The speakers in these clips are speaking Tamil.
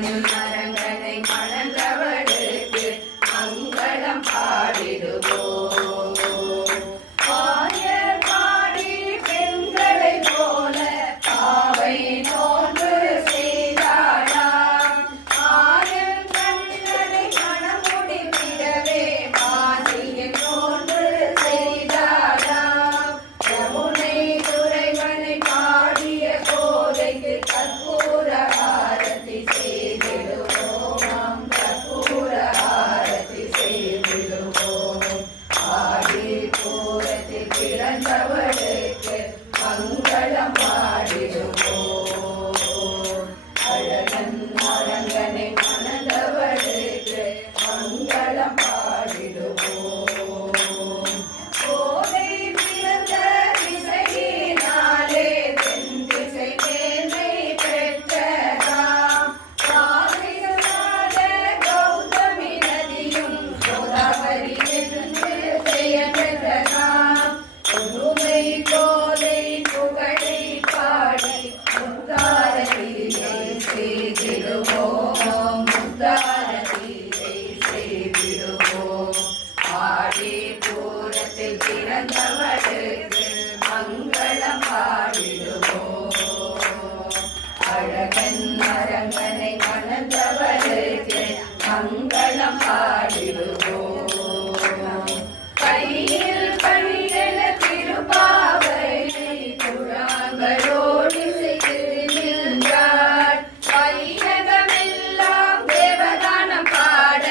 அரங்கனை மணந்தவளுக்கு மங்களம் பாடிடுவோம். ஆயர் பாடி பெண்களை போல பாவை நோன்பு செய்தாளாம். ஆயர் கண்ணனை மணமுடி விடவே பாதியில் நோன்பு செய்தாளாம். யமுனை துறைவனை பாடிய கோதைக்கு கற்பூர ஆரத்தி செய்திடுவோம். கற்பூர ஆரத்தி செய்திடுவோம். ஆடி பூரத்தில் பிறந்தவளுக்கு மங்களம் பாடிடுவோம். அழகன் அரங்கனை மணந்தவளுக்கு மங்களம் பாடிடுவோம். கோதை பிறந்த திசையினாலே தென் திசை மேன்மை பெற்றதாம். பாதைகளாக கௌதமி நதியும் கோதாவரி என்று பெயர் பெற்றதாம். புதுமை கோதை புகழை பாடி முத்தாரதியை செய்திடுவோம். முத்தாரதியை செய்திடுவோம். ஆடி பூரத்தில் பிறந்தவளுக்கு மங்களம் பாடிடுவோம். அழகன் அரங்கனை மணந்தவளுக்கு மங்களம் பாடிடுவோம். கையில் பணியென திருப்பாவையை புறாங்களோடு செய்து நின்றாள். வையகமெல்லாம் தேவதானம் பாட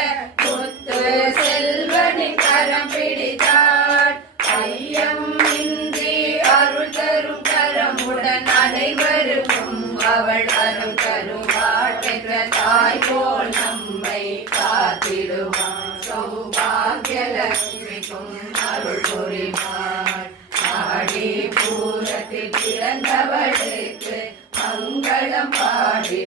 முத்து செல்வனின் கரம் பிடித்தாள். ஐயம் இன்றி அருள் தரும் கரமுடன் அனைவருக்கும் அவள் அருள் தருவாள். பெற்ற தாய் போல் நம்மை காத்திடுவாள். சௌபாகியலட்சுமிக்கும் அருள் புரிவாள். ஆடி பூரத்தில் பிறந்தவளுக்கு மங்களம் பாடி